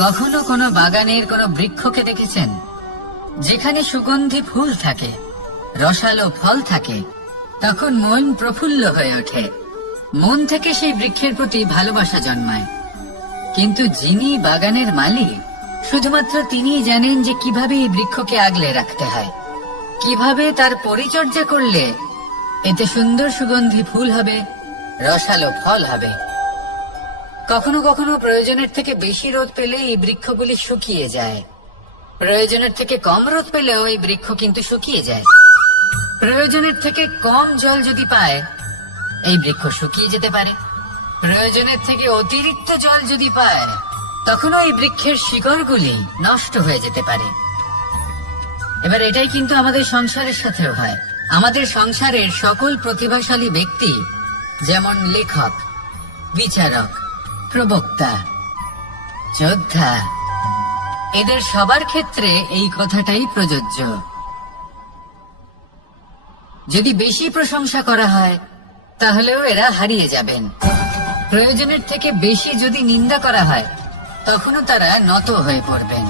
কখনো কোনো বাগানের কোনো বৃক্ষকে দেখেছেন যেখানে সুগন্ধি ফুল থাকে, রসালো ফল থাকে? তখন মন প্রফুল্ল হয়ে ওঠে, মন থেকে সেই বৃক্ষের প্রতি ভালোবাসা জন্মায়। কিন্তু যিনি বাগানের মালিক, শুধুমাত্র তিনিই জানেন যে কিভাবে এই বৃক্ষকে আগলে রাখতে হয়, কিভাবে তার পরিচর্যা করলে এতে সুন্দর সুগন্ধি ফুল হবে, রসালো ফল হবে। কখনো কখনো প্রয়োজনের থেকে বেশি রোদ পেলে এই বৃক্ষগুলি শুকিয়ে যায়, প্রয়োজনের থেকে কম রোদ পেলেও এই বৃক্ষ কিন্তু শুকিয়ে যায়। প্রয়োজনের থেকে কম জল যদি পায়, এই বৃক্ষ শুকিয়ে যেতে পারে। প্রয়োজনের থেকে অতিরিক্ত জল যদি পায়, তখনও এই বৃক্ষের শিকড়গুলি নষ্ট হয়ে যেতে পারে। এবার এটাই কিন্তু আমাদের সংসারের সাথেও হয়। আমাদের সংসারের সকল প্রতিভাশালী ব্যক্তি, যেমন লেখক, বিচারক, প্রবক্তা, যোদ্ধা, এদের সবার ক্ষেত্রে এই কথাটাই প্রযোজ্য। যদি বেশি প্রশংসা করা হয়, তাহলেও এরা হারিয়ে যাবেন। প্রয়োজনের থেকে বেশি যদি নিন্দা করা হয়, তখনও তারা নত হয়ে পড়বেন।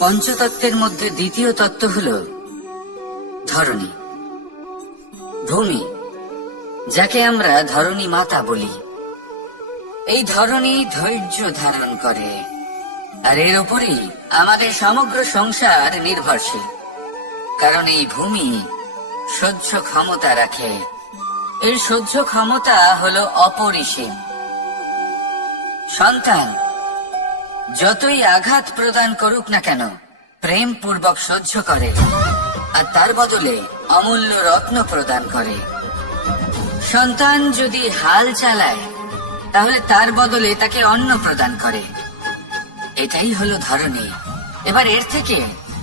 পঞ্চতত্ত্বের মধ্যে দ্বিতীয় তত্ত্ব হল ধরণী, ভূমি, যাকে আমরা ধরণী মাতা বলি। এই ধরণী ধৈর্য ধারণ করে, আর এর উপরই আমাদের সমগ্র সংসার নির্ভরশীল। কারণ এই ভূমি সহ্য ক্ষমতা রাখে, এর সহ্য ক্ষমতা হলো অপরিসীম। সন্তান যতই আঘাত প্রদান করুক না কেন, প্রেম পূর্বক সহ্য করে, আর তার বদলে অমূল্য রত্ন প্রদান করে। সন্তান যদি হাল চালায়, তাহলে তার বদলে তাকে অন্ন প্রদান করে। এটাই হলো ধরণী। এবার এর থেকে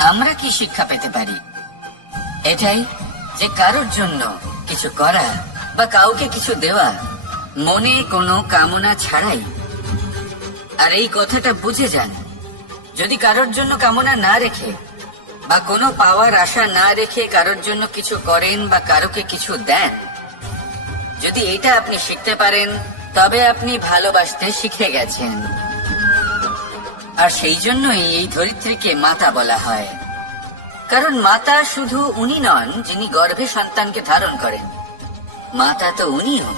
আমরা কি শিক্ষা পেতে পারি? এটাই যে কারোর জন্য কিছু করা বা কাউকে কিছু দেওয়া মনে কোনো কামনা ছাড়াই। আর এই কথাটা বুঝে যান, যদি কারোর জন্য কামনা না রেখে বা কোনো পাওয়ার আশা না রেখে কারোর জন্য কিছু করেন বা কারোকে কিছু দেন, যদি এটা আপনি শিখতে পারেন, তবে আপনি ভালোবাসতে শিখে গেছেন। আর সেই জন্যই এই ধরিত্রীকে মাতা বলা হয়। কারণ মাতা শুধু উনি নন যিনি গর্ভে সন্তানকে ধারণ করেন, মাতা তো উনিও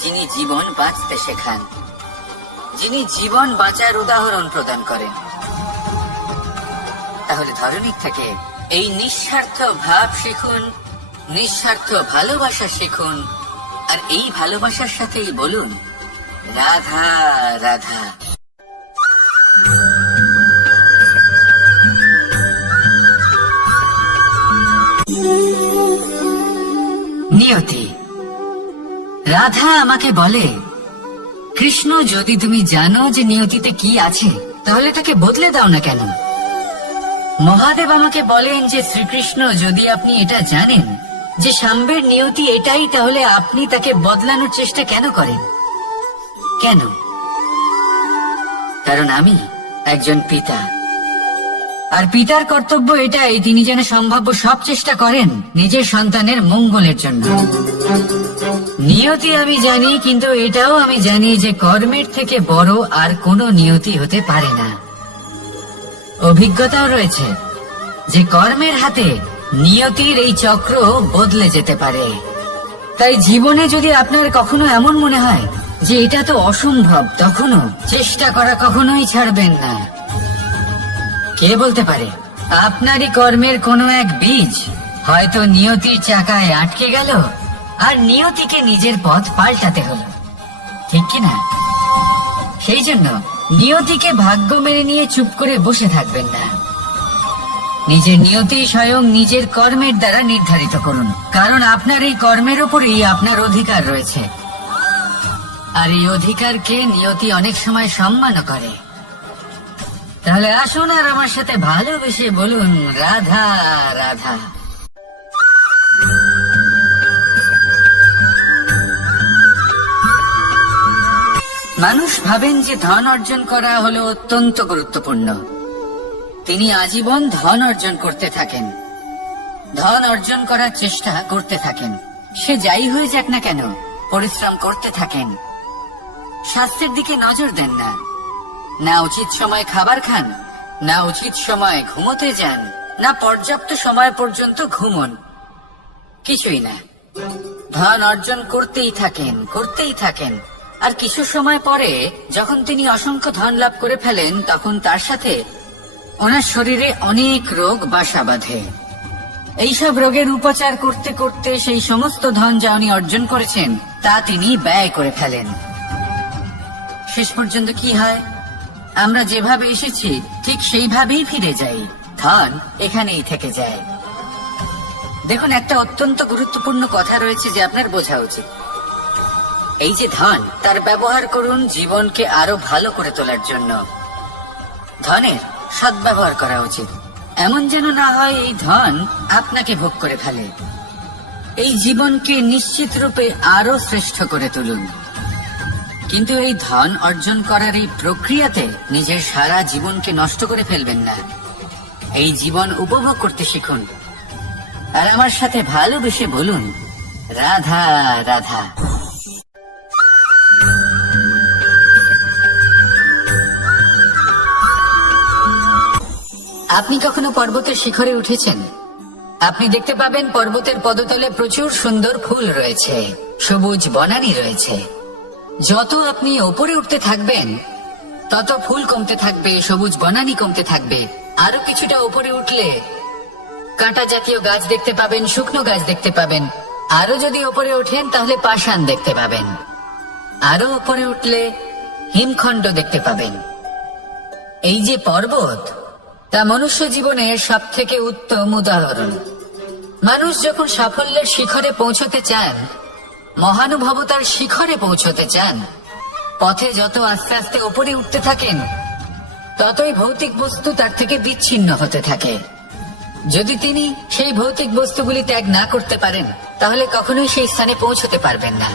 যিনি জীবন বাঁচতে শেখান, যিনি জীবন বাঁচার উদাহরণ প্রদান করেন। তাহলে ধরণীর থেকে এই নিঃস্বার্থ ভাব শিখুন, নিঃস্বার্থ ভালোবাসা শিখুন, আর এই ভালোবাসার সাথেই বলুন রাধা রাধা। নিয়তি। রাধা আমাকে বলে, কৃষ্ণ, যদি তুমি জানো যে নিয়তিতে কি আছে, তাহলে তাকে বদলে দাও না কেন? মহাদেব আমাকে বলেন যে শ্রীকৃষ্ণ, যদি আপনি এটা জানেন যে সাম্বের নিয়তি এটাই, তাহলে আপনি তাকে বদলানোর চেষ্টা কেন করেন? কেন? কারণ আমি একজন পিতা, আর পিতার কর্তব্য এটাই, তিনি যেন সম্ভাব্য সব চেষ্টা করেন নিজের সন্তানের মঙ্গলের জন্য। নিয়তি আমি জানি, কিন্তু এটাও আমি জানি যে কর্মের থেকে বড় আর কোনো নিয়তি হতে পারে না। অভিজ্ঞতাও রয়েছে যে কর্মের হাতে নিয়তির এই চক্র বদলে যেতে পারে। তাই জীবনে যদি আপনার কখনো এমন মনে হয় যে এটা তো অসম্ভব, তখনও চেষ্টা করা কখনোই ছাড়বেন না। কে বলতে পারে আপনারই কর্মের কোনো এক বীজ হয়তো নিয়তির চাকায় আটকে গেল, আর নিয়তিকে নিজের পথ পাল্টাতে হলো, ঠিক কিনা? সেই জন্য নিয়তিকে ভাগ্য মেনে নিয়ে চুপ করে বসে থাকবেন না। নিজের নিয়তি স্বয়ং নিজের কর্মের দ্বারা নির্ধারিত করুন, কারণ আপনার এই কর্মের উপরেই আপনার অধিকার রয়েছে। আর এই অধিকারকে নিয়তি অনেক সময় সম্মানও করে। তাহলে আসুন আর আমার সাথে ভালোবেসে বলুন রাধা রাধা। মানুষ ভাবেন যে ধন অর্জন করা হলো অত্যন্ত গুরুত্বপূর্ণ। তিনি আজীবন ধন অর্জন করতে থাকেন, ধন অর্জন করার চেষ্টা করতে থাকেন, সে যাই হয়ে যাক না কেন পরিশ্রম করতে থাকেন। স্বাস্থ্যের দিকে নজর দেন না, না উচিত সময় খাবার খান, না উচিত সময় ঘুমোতে যান, না পর্যাপ্ত সময় পর্যন্ত ঘুমন, কিছুই না। ধন অর্জন করতেই থাকেন। আর কিছু সময় পরে যখন তিনি অসংখ্য ধন লাভ করে ফেলেন, তখন তার সাথে ওনার শরীরে অনেক রোগ বাসা বাঁধে। এইসব রোগের উপচার করতে করতে সেই সমস্ত ধন যা উনি অর্জন করেছেন তা তিনি ব্যয় করে ফেলেন। শেষ পর্যন্ত কি হয়? আমরা যেভাবে এসেছি ঠিক সেইভাবেই ফিরে যাই, ধন এখানেই থেকে যায়। দেখুন, একটা অত্যন্ত গুরুত্বপূর্ণ কথা রয়েছে যে আপনার বোঝা উচিত। এই যে ধন, তার ব্যবহার করুন জীবনকে আরো ভালো করে তোলার জন্য। ধনের সদ্ব্যবহার করা উচিত, এমন যেন না হয় এই ধন আপনাকে ভোগ করে ফেলে। এই জীবনকে নিশ্চিত রূপে আরো শ্রেষ্ঠ করে তুলুন, কিন্তু এই ধন অর্জন করার এই প্রক্রিয়াতে নিজের সারা জীবনকে নষ্ট করে ফেলবেন না। এই জীবন উপভোগ করতে শিখুন, আর আমার সাথে ভালোবেসে বলুন, রাধা রাধা। আপনি কখনো পর্বতের শিখরে উঠেছেন? আপনি দেখতে পাবেন পর্বতের পদতলে প্রচুর সুন্দর ফুল রয়েছে, সবুজ বনানী রয়েছে। যত আপনি ওপরে উঠতে থাকবেন তত ফুল কমতে থাকবে, সবুজ বনানী কমতে থাকবে। আরো কিছুটা ওপরে উঠলে কাঁটা জাতীয় গাছ দেখতে পাবেন, শুকনো গাছ দেখতে পাবেন। আরো যদি ওপরে ওঠেন তাহলে পাষাণ দেখতে পাবেন। আরো ওপরে উঠলে হিমখণ্ড দেখতে পাবেন। এই যে পর্বত, তা মনুষ্য জীবনের সব থেকে উত্তম উদাহরণ। মানুষ যখন সাফল্যের শিখরে পৌঁছতে চান, মহানুভবতার শিখরে পৌঁছতে চান, পথে যত আস্তে আস্তে উপরে উঠতে থাকেন ততই ভৌতিক বস্তু তার থেকে বিচ্ছিন্ন হতে থাকে। যদি তিনি সেই ভৌতিক বস্তুগুলি ত্যাগ না করতে পারেন তাহলে কখনোই সেই স্থানে পৌঁছতে পারবেন না।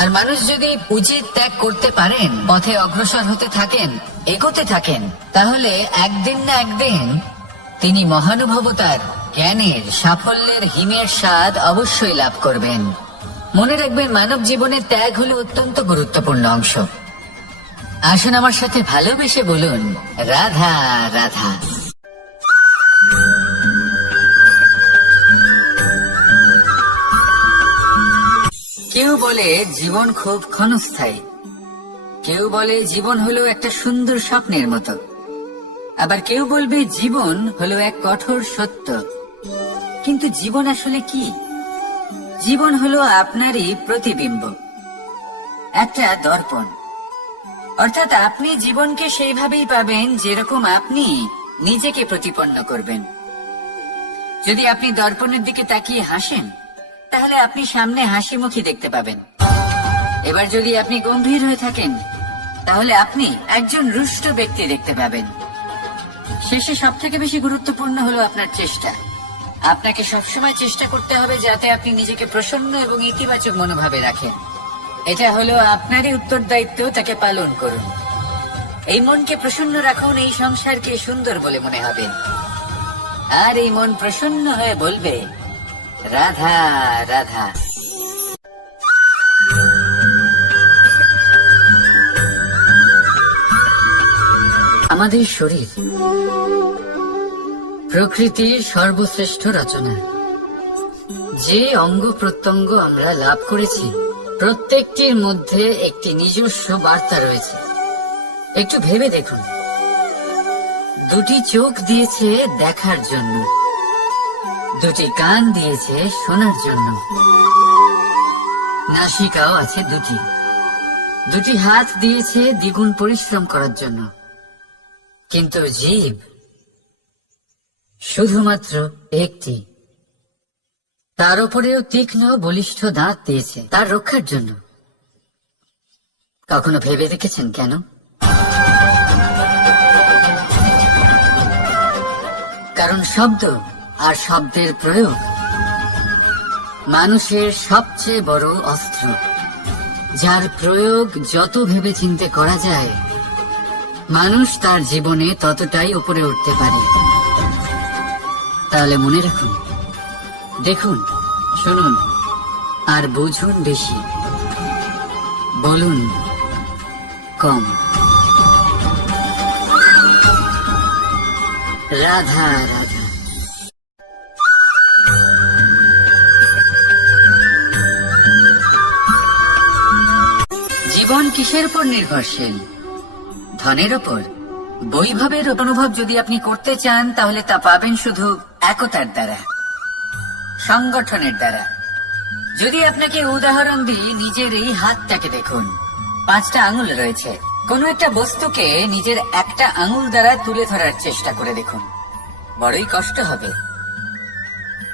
আর মানুষ যদি উচিত ত্যাগ করতে পারেন, পথে অগ্রসর হতে থাকেন, এগোতে থাকেন, তাহলে একদিন না একদিন তিনি মহানুভবতার, জ্ঞানের, সাফল্যের হিমের স্বাদ অবশ্যই লাভ করবেন। মনে রাখবেন, মানব জীবনে ত্যাগ হলো অত্যন্ত গুরুত্বপূর্ণ অংশ। আসুন আমার সাথে ভালোবেসে বলুন, রাধা রাধা। কেউ বলে জীবন খুব ক্ষণস্থায়ী, কেউ বলে জীবন হলো একটা সুন্দর স্বপ্নের মতো, আবার কেউ বলবে জীবন হলো এক কঠোর সত্য। কিন্তু জীবন আসলে কি? জীবন হলো আপনারই প্রতিবিম্ব, একটা দর্পণ। অর্থাৎ আপনি জীবনকে সেইভাবেই পাবেন যেরকম আপনি নিজেকে প্রতিপন্ন করবেন। যদি আপনি দর্পণের দিকে তাকিয়ে হাসেন তাহলে আপনি সামনে হাসি মুখী দেখতে পাবেন। এবার যদি আপনি গম্ভীর হয়ে থাকেন তাহলে আপনি একজন রুষ্ট ব্যক্তি দেখতে পাবেন। শেষে সব থেকে বেশি গুরুত্বপূর্ণ হলো আপনার চেষ্টা। আপনাকে সবসময় চেষ্টা করতে হবে যাতে আপনি নিজেকে প্রসন্ন এবং ইতিবাচক মনোভাবে রাখেন। এটা হলো আপনারই উত্তরদায়িত্ব, তাকে পালন করুন। এই মনকে প্রসন্ন রাখুন, এই সংসারকে সুন্দর বলে মনে হবে। আর এই মন প্রসন্ন হয়ে বলবে, রাধা রাধা। আমাদের শরীর প্রকৃতির সর্বশ্রেষ্ঠ রচনা। যে অঙ্গ প্রত্যঙ্গ আমরা লাভ করেছি প্রত্যেকটির মধ্যে একটি নিজস্ব বার্তা রয়েছে। একটু ভেবে দেখুন, দুটি চোখ দিয়েছে দেখার জন্য, দুটি কান দিয়েছে শোনার জন্য, নাসিকাও আছে দুটি, দুটি হাত দিয়েছে দ্বিগুণ পরিশ্রম করার জন্য। কিন্তু জীব শুধুমাত্র একটি, তার উপরেও তীক্ষ্ণ বলিষ্ঠ দাঁত দিয়েছে তার রক্ষার জন্য। কখনো ভেবে দেখেছেন কেন? কারণ শব্দ আর শব্দের প্রয়োগ মানুষের সবচেয়ে বড় অস্ত্র, যার প্রয়োগ যত ভেবে চিন্তে করা যায় মানুষ তার জীবনে ততটাই উপরে উঠতে পারে। তাহলে মনে রাখুন, দেখুন, শুনুন আর বুঝুন বেশি, বলুন কম। রাধা রাধা। জীবন কিসের উপর নির্ভরশীল? ধনের ওপর। বৈভবের অনুভব যদি আপনি করতে চান তাহলে তা পাবেন শুধু একতার দ্বারা, সংগঠনের দ্বারা। যদি আপনাকে উদাহরণ দিই, নিজের এই হাতটাকে দেখুন, 5টা আঙুল রয়েছে। কোনো একটা বস্তুকে নিজের একটা আঙুল দ্বারা তুলে ধরার চেষ্টা করে দেখুন, বড়ই কষ্ট হবে।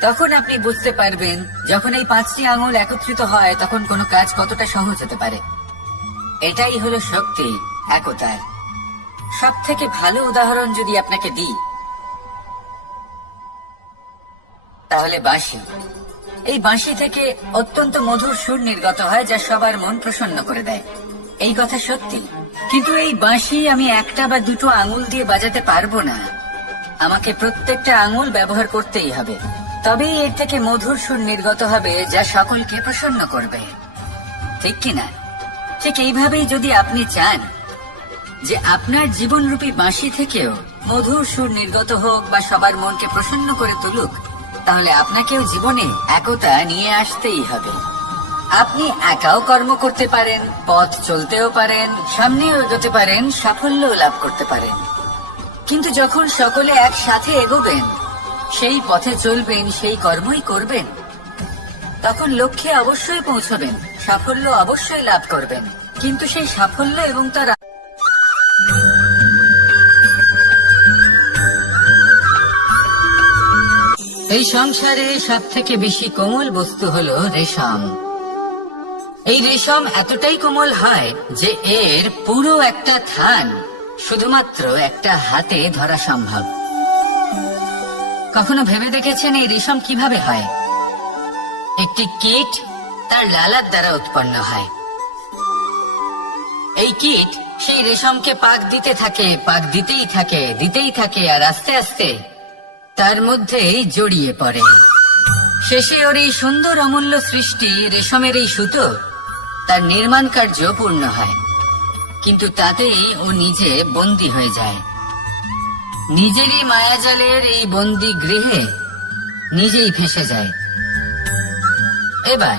তখন আপনি বুঝতে পারবেন যখন এই 5টি আঙুল একত্রিত হয় তখন কোনো কাজ কতটা সহজ হতে পারে। এটাই হলো শক্তি, একতার। সব থেকে ভালো উদাহরণ যদি আপনাকে দিই তাহলে বাঁশি। এই বাঁশি থেকে অত্যন্ত মধুর সুর নির্গত হয় যা সবার মন প্রসন্ন করে দেয়। এই কথা সত্যি, কিন্তু এই বাঁশি আমি 1টা বা 2টো আঙুল দিয়ে বাজাতে পারবো না। আমাকে প্রত্যেকটা আঙুল ব্যবহার করতেই হবে, তবেই এর থেকে মধুর সুর নির্গত হবে যা সকলকে প্রসন্ন করবে, ঠিক কিনা? ঠিক এইভাবেই যদি আপনি চান যে আপনার জীবনরূপী বাঁশি থেকেও মধুর সুর নির্গত হোক বা সবার মনকে প্রসন্ন করে তুলুক, তাহলে আপনাকেও জীবনে একতা নিয়ে আসতেই হবে। আপনি একাও কর্ম করতে পারেন, পথ চলতেও পারেন, সামনেও এগোতে পারেন, সাফল্যও লাভ করতে পারেন। কিন্তু যখন সকলে একসাথে এগোবেন, সেই পথে চলবেন, সেই কর্মই করবেন, তখন লক্ষ্যে অবশ্যই পৌঁছবেন, সাফল্য অবশ্যই লাভ করবেন। কিন্তু সেই সাফল্য এবং তার এই সংসারে সব থেকে বেশি কোমল বস্তু হলো রেশম। এই রেশম এতটাই কোমল হয় যে এর পুরো একটা থান শুধুমাত্র একটা হাতে ধরা সম্ভব। কখনো ভেবে দেখেছেন এই রেশম কিভাবে হয়? একটি কীট তার লালার দ্বারা উৎপন্ন হয়। এই কীট সেই রেশমকে পাক দিতে থাকে, পাক দিতেই থাকে, আর আস্তে আস্তে তার মধ্যেই জড়িয়ে পড়ে। শেষে ওর এই সুন্দর অমূল্য সৃষ্টি রেশমের এই সুতো তার নির্মাণ কার্য পূর্ণ হয়, কিন্তু তাতেই ও নিজে বন্দী হয়ে যায়। নিজেরই মায়াজালের এই বন্দী গৃহে নিজেই ফেঁসে যায়। এবার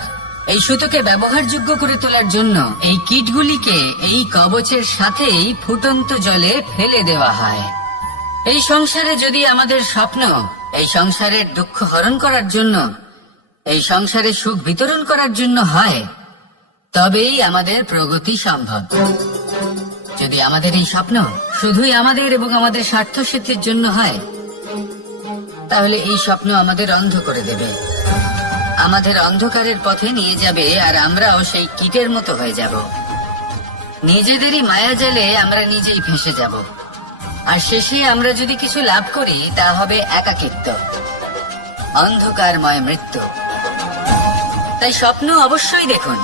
এই সুতোকে ব্যবহারযোগ্য করে তোলার জন্য এই কীটগুলিকে এই কবচের সাথেই ফুটন্ত জলে ফেলে দেওয়া হয়। এই সংসারে যদি আমাদের স্বপ্ন এই সংসারের দুঃখ হরণ করার জন্য, এই সংসারে সুখ বিতরণ করার জন্য হয়, তবেই আমাদের প্রগতি সম্ভব। যদি আমাদের এই স্বপ্ন শুধুই আমাদের এবং আমাদের স্বার্থ সিদ্ধির জন্য হয়, তাহলে এই স্বপ্ন আমাদের অন্ধ করে দেবে, আমাদের অন্ধকারের পথে নিয়ে যাবে, আর আমরাও সেই কীটের মতো হয়ে যাব। নিজেদেরই মায়াজালে আমরা নিজেই ফেঁসে যাব, আর শেষে আমরা যদি কিছু লাভ করি তা হবে একাকিত্ব, অন্ধকারময় মৃত্যু। তাই স্বপ্ন অবশ্যই দেখুন,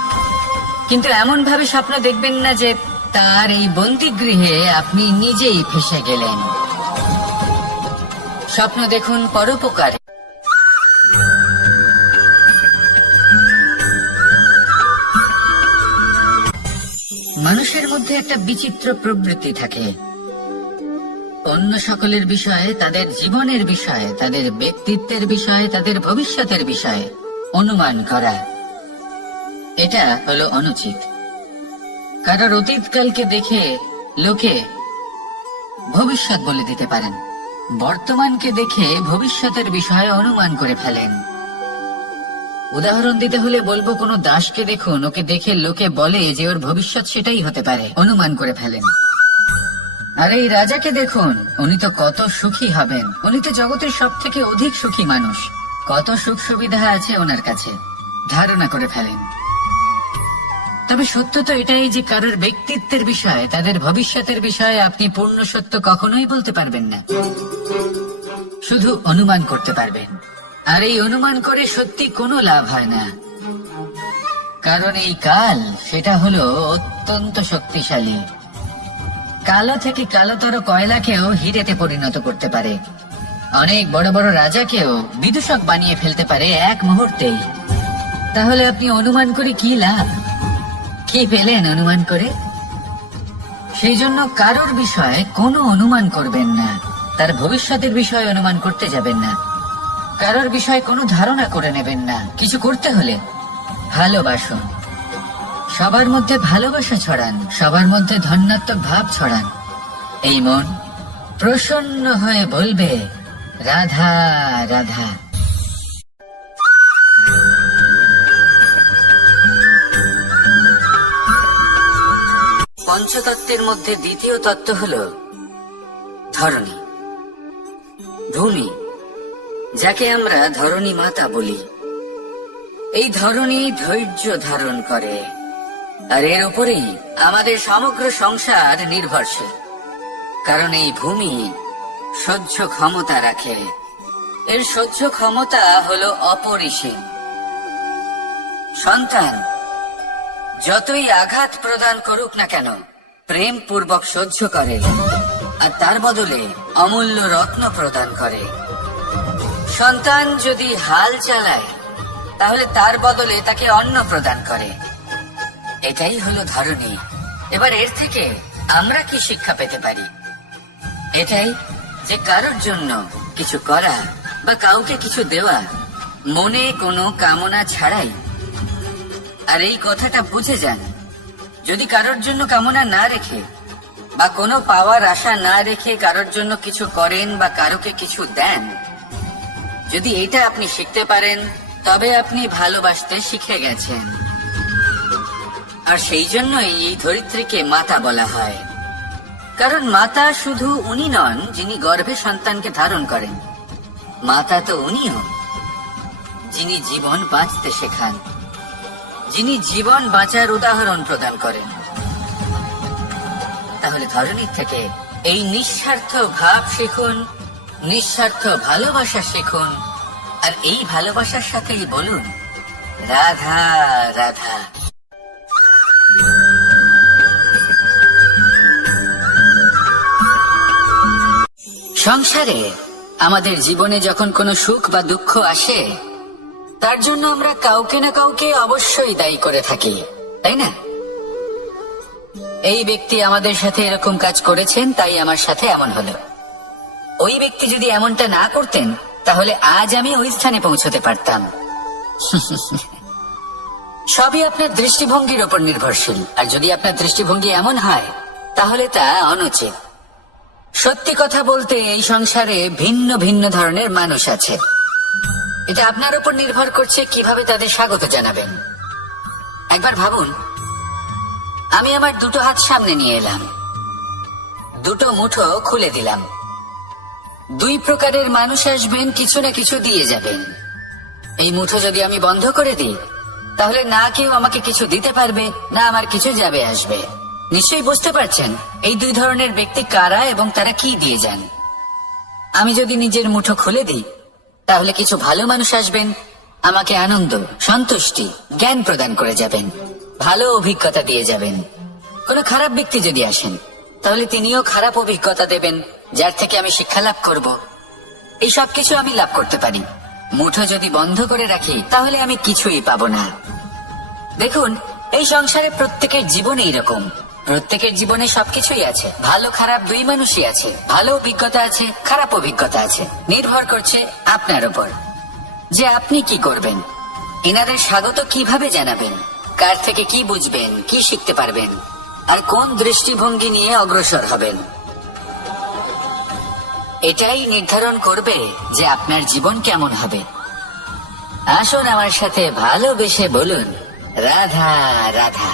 কিন্তু এমন ভাবে স্বপ্ন দেখবেন না যে তার এই বন্দিগৃহে আপনি নিজেই ফেঁসে গেলেন। স্বপ্ন দেখুন পরোপকারে। মানুষের মধ্যে একটা বিচিত্র প্রবৃত্তি থাকে, অন্য সকলের বিষয়ে, তাদের জীবনের বিষয়ে, তাদের ব্যক্তিত্বের বিষয়ে, তাদের ভবিষ্যতের বিষয়ে অনুমান করা। এটা হলো অনুচিত। কারণ অতীতকালকে দেখে লোকে ভবিষ্যৎ বলে দিতে পারেন, বর্তমানকে দেখে ভবিষ্যতের বিষয়ে অনুমান করে ফেলেন। উদাহরণ দিতে হলে বলবো, কোনো দাসকে দেখুন, ওকে দেখে লোকে বলে যে ওর ভবিষ্যৎ সেটাই হতে পারে, অনুমান করে ফেলেন। আর এই রাজাকে দেখুন, উনি তো কত সুখী হবেন, উনি তো জগতের সব থেকে অধিক সুখী মানুষ, কত সুখ সুবিধা আছে ওনার কাছে, ধারণা করে ফেলেন। তবে সত্য তো এটাই যে কারোর ব্যক্তিত্বের বিষয়ে, তাদের ভবিষ্যতের বিষয়ে আপনি পূর্ণ সত্য কখনোই বলতে পারবেন না, শুধু অনুমান করতে পারবেন। আর এই অনুমান করে সত্যি কোনো লাভ হয় না, কারণ এই কাল সেটা হলো অত্যন্ত শক্তিশালী। কালো থেকে কালোতর কয়লাকেও হিরেতে পরিণত করতে পারে। অনেক বড় বড় রাজাকেও বিদূষক বানিয়ে ফেলতে পারে এক মুহূর্তেই। তাহলে আপনি অনুমান করে কি লাভ? কি পেলেন অনুমান করে? সেই জন্য কারোর বিষয়ে কোনো অনুমান করবেন না, তার ভবিষ্যতের বিষয়ে অনুমান করতে যাবেন না, কারোর বিষয়ে কোনো ধারণা করে নেবেন না। কিছু করতে হলে ভালোবাসুন, সবার মধ্যে ভালোবাসা ছড়ান, সবার মধ্যে ধন্যাত্মক ভাব ছড়ান। এই মন প্রসন্ন হয়ে বলবে, রাধা রাধা। পঞ্চতত্ত্বের মধ্যে দ্বিতীয় তত্ত্ব হল ধরণী, ভূমি, যাকে আমরা ধরণী মাতা বলি। এই ধরণী ধৈর্য ধারণ করে, আর এর উপরেই আমাদের সমগ্র সংসার নির্ভরশীল। কারণ এই ভূমি সহ্য ক্ষমতা রাখে, এর সহ্য ক্ষমতা হলো অপরিসীম। সন্তান যতই আঘাত প্রদান করুক না কেন, প্রেম পূর্বক সহ্য করে, আর তার বদলে অমূল্য রত্ন প্রদান করে। সন্তান যদি হাল চালায়, তাহলে তার বদলে তাকে অন্ন প্রদান করে। এটাই হলো ধরণী। এবার এর থেকে আমরা কি শিক্ষা পেতে পারি? এটাই যে কারোর জন্য কিছু করা বা কাউকে কিছু দেওয়া মনে কোনো কামনা ছাড়াই। আর এই কথাটা বুঝে যান, যদি কারোর জন্য কামনা না রেখে বা কোনো পাওয়ার আশা না রেখে কারোর জন্য কিছু করেন বা কারোকে কিছু দেন, যদি এটা আপনি শিখতে পারেন, তবে আপনি ভালোবাসতে শিখে গেছেন। আর সেই জন্যই এই ধরিত্রীকে মাতা বলা হয়। কারণ মাতা শুধু উনি নন যিনি গর্ভে সন্তানকে ধারণ করেন, মাতা তো উনিও যিনি জীবন বাঁচতে শেখান, যিনি জীবন বাঁচার উদাহরণ প্রদান করেন। তাহলে ধরণীর থেকে এই নিঃস্বার্থ ভাব শিখুন, নিঃস্বার্থ ভালোবাসা শিখুন, আর এই ভালোবাসার সাথেই বলুন, রাধা রাধা। সংসারে আমাদের জীবনে যখন কোনো সুখ বা দুঃখ আসে, তার জন্য আমরা কাউকে না কাউকে অবশ্যই দায়ী করে থাকি, তাই না? এই ব্যক্তি আমাদের সাথে এরকম কাজ করেছেন, তাই আমার সাথে এমন হলো। ওই ব্যক্তি যদি এমনটা না করতেন, তাহলে আজ আমি ওই স্থানে পৌঁছতে পারতাম। সবই আপনার দৃষ্টিভঙ্গির ওপর নির্ভরশীল। আর যদি আপনার দৃষ্টিভঙ্গি এমন হয়, তাহলে তা অনুচিত। সত্যি কথা বলতে, এই সংসারে ভিন্ন ভিন্ন ধরনের মানুষ আছে। এটা আপনার উপর নির্ভর করছে কিভাবে তাদের স্বাগত জানাবেন। একবার ভাবুন, আমি আমার দুটো হাত সামনে নিয়ে এলাম, দুটো মুঠো খুলে দিলাম। দুই প্রকারের মানুষ আসবেন, কিছু না কিছু দিয়ে যাবেন। এই মুঠো যদি আমি বন্ধ করে দিই, তাহলে না কেউ আমাকে কিছু দিতে পারবে, না আমার কিছু যাবে আসবে। নিশ্চয়ই বুঝতে পারছেন এই দুই ধরনের ব্যক্তি কারা এবং তারা কি দিয়ে যান। আমি যদি নিজের মুঠো খুলে দিই, তাহলে কিছু ভালো মানুষ আসবেন, আমাকে আনন্দ, সন্তুষ্টি, জ্ঞান প্রদান করে যাবেন, ভালো অভিজ্ঞতা দিয়ে যাবেন। কোনো খারাপ ব্যক্তি যদি আসেন, তাহলে তিনিও খারাপ অভিজ্ঞতা দেবেন, যার থেকে আমি শিক্ষা লাভ করব। এই সব কিছু আমি লাভ করতে পারি। মুঠো যদি বন্ধ করে রাখি, তাহলে আমি কিছুই পাবো না। দেখুন, এই সংসারে প্রত্যেকের জীবনে এইরকম। প্রত্যেকের জীবনে সবকিছুই আছে, ভালো খারাপ দুই মানুষই আছে। ভালো অভিজ্ঞতা আছে, খারাপ অভিজ্ঞতা আছে। নির্ভর করছে আপনার উপর যে আপনি কি করবেন, এনাদের স্বাগত কিভাবে জানাবেন, কার থেকে কি বুঝবেন, কি শিখতে পারবেন, আর কোন দৃষ্টিভঙ্গি নিয়ে অগ্রসর হবেন। এটাই নির্ধারণ করবে যে আপনার জীবন কেমন হবে। আসুন আমার সাথে ভালোবেসে বলুন, রাধা রাধা।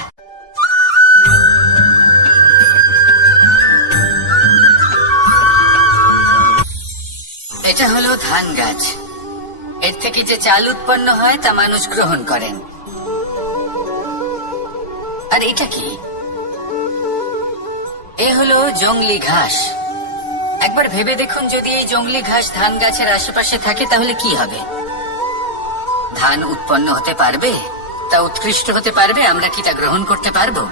এটা হলো ধান গাছ। এর থেকে যে চাল উৎপন্ন হয় তা মানুষ গ্রহণ করেন। আর এটা কি? এ হলো জংলি ঘাস। একবার ভেবে দেখুন, যদি এই জংলি ঘাস ধান গাছের আশেপাশে থাকে, তাহলে কি হবে? ধান উৎপন্ন হতে পারবে? তা উৎকৃষ্ট হতে পারবে? আমরা কি তা গ্রহণ করতে পারবো?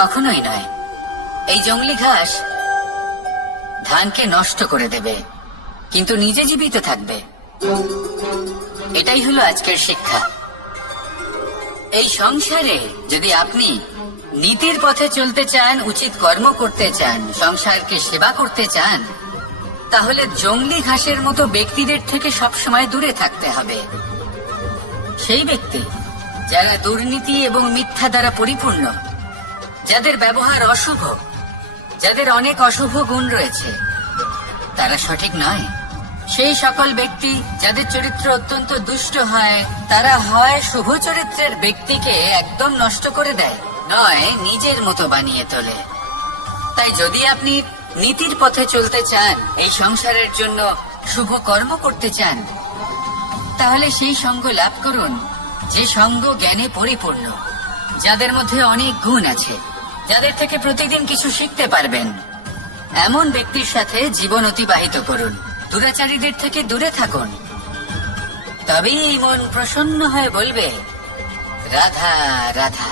কখনোই নয়। এই জংলি ঘাস ধানকে নষ্ট করে দেবে। কিন্তু নিজে জীবিত থাকবে। এটাই হলো আজকের শিক্ষা। এই সংসারে যদি আপনি নীতির পথে চলতে চান, উচিত কর্ম করতে চান, সংসারকে সেবা করতে চান, তাহলে জংলি ঘাসের মতো ব্যক্তিদের থেকে সবসময় দূরে থাকতে হবে। সেই ব্যক্তি যারা দুর্নীতি এবং মিথ্যা দ্বারা পরিপূর্ণ, যাদের ব্যবহার অশুভ, যাদের অনেক অশুভ গুণ রয়েছে, তারা সঠিক নয়। সেই সকল ব্যক্তি যাদের চরিত্র অত্যন্ত দুষ্ট হয়, তারা হয় শুভ চরিত্রের ব্যক্তিকে একদম নষ্ট করে দেয়, নয় নিজের মতো বানিয়ে তোলে। তাই যদি আপনি নীতির পথে চলতে চান, এই সংসারের জন্য শুভ কর্ম করতে চান, তাহলে সেই সঙ্গ লাভ করুন যে সঙ্গ জ্ঞানে পরিপূর্ণ, যাদের মধ্যে অনেক গুণ আছে, যাদের থেকে প্রতিদিন কিছু শিখতে পারবেন। এমন ব্যক্তির সাথে জীবন অতিবাহিত করুন, দুরাচারীদের থেকে দূরে থাকুন। তবেই এই মন প্রসন্ন হয়ে বলবে, রাধা রাধা।